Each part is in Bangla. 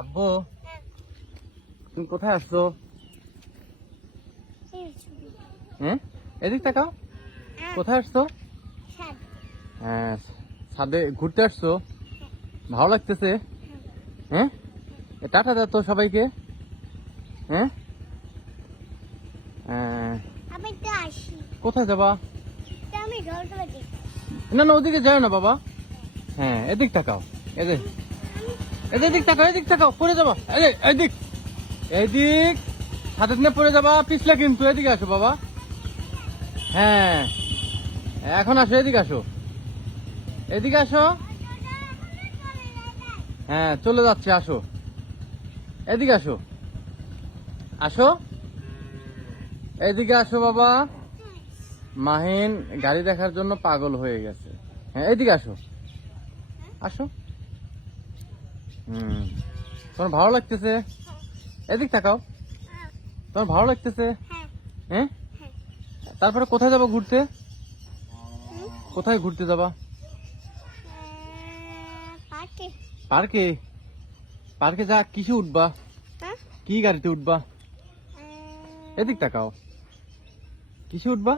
আব্বু তুমি কোথায় আসছো? হ্যাঁ এদিক তাকাও, কোথায় আসছো? হ্যাঁ ছাদে ঘুরতে আসছো, ভালো লাগতেছে? হ্যাঁ টাটা দাও তো সবাইকে। হ্যাঁ কোথায় যাবা? না না ওদিকে যাও না বাবা। হ্যাঁ এদিক তাকাও, এদিক এদিক তাকাও, এদিক তাকাও, পড়ে যাবা। এদিক এদিক ছাদের নিয়ে পড়ে যাবা, পিছলে কিন্তু। এদিকে আসো বাবা। হ্যাঁ এখন আসো, এদিকে আসো, এদিকে আসো। হ্যাঁ চলে যাচ্ছে, আসো এদিকে আসো, আসো এদিকে আসো বাবা। মাহিন গাড়ি দেখার জন্য পাগল হয়ে গেছে। হ্যাঁ এদিকে আসো, আসো। তোমার ভালো লাগতেছে? এদিক তাকাও, তোমার ভালো লাগতেছে? হ্যাঁ তারপরে কোথায় যাবো ঘুরতে? কোথায় ঘুরতে যাবা? পার্কে? পার্কে যা কিসে উঠবা? কি গাড়িতে উঠবা? এদিক তাকাও, কিসে উঠবা?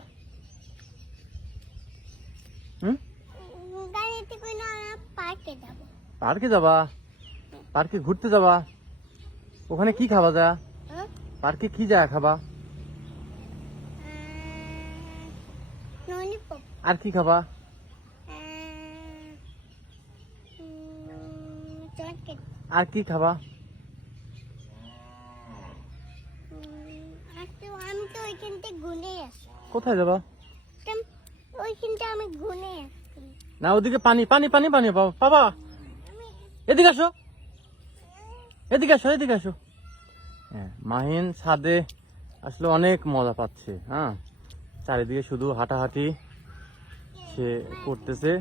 পার্কে যাবা? পার্কে ঘুরতে যাবা? ওখানে কি খাবা? যা পার্কে কি যা খাবা? আর কি খাবা? আর কি খাবা? কোথায় যাবা? না ওদিকে পানি পানি পানি পানি বাবা। এদিকে আসো, এদিকে আসো, এদিকে আসো। হ্যাঁ মাহিন ছাদে আসলে অনেক মজা পাচ্ছে। হ্যাঁ চারিদিকে শুধু হাঁটাহাঁটি সে করতেছে,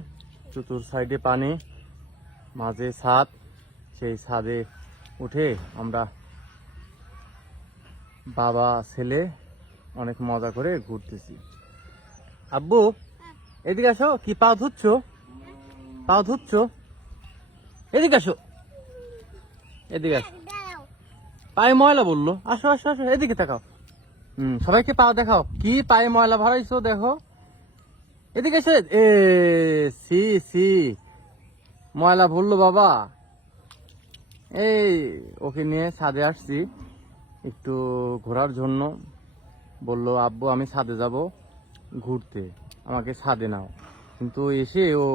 চতুর সাইডে পানি, মাঝে ছাদ। সেই ছাদে উঠে আমরা বাবা ছেলে অনেক মজা করে ঘুরতেছি। আব্বু এদিকে আসো। কি পা ধুচ্ছ? পা ধুচ্ছ? এদিকে আসো, এদিকে আসো। পায়ে ময়লা বললো, আসো আসো আসো, এদিকে তাকাও। সবাইকে পা দেখাও, কি পায়ে ময়লা ভরাইছো দেখো। এদিকে এসে সি সি ময়লা ভরলো বাবা। এই ওকে নিয়ে ছাদে আসছি একটু ঘোরার জন্য। বললো আব্বু আমি ছাদে যাব ঘুরতে, আমাকে ছাদে নাও। কিন্তু এসে ও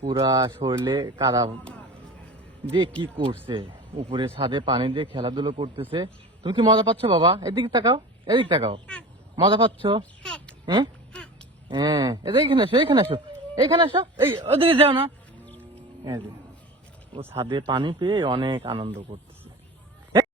পুরা শরীরে কাদা দিয়ে কি করছে, উপরে ছাদে পানি দিয়ে খেলাধুলো করতেছে। তুমি কি মজা পাচ্ছ বাবা? এদিকে তাকাও, এদিক তাকাও, মজা পাচ্ছ? হ্যাঁ হ্যাঁ এখানে আসো, এখানে আসো, এখানে আসো। এই ওদিকে যাও না। ও ছাদে পানি পেয়ে অনেক আনন্দ করছে।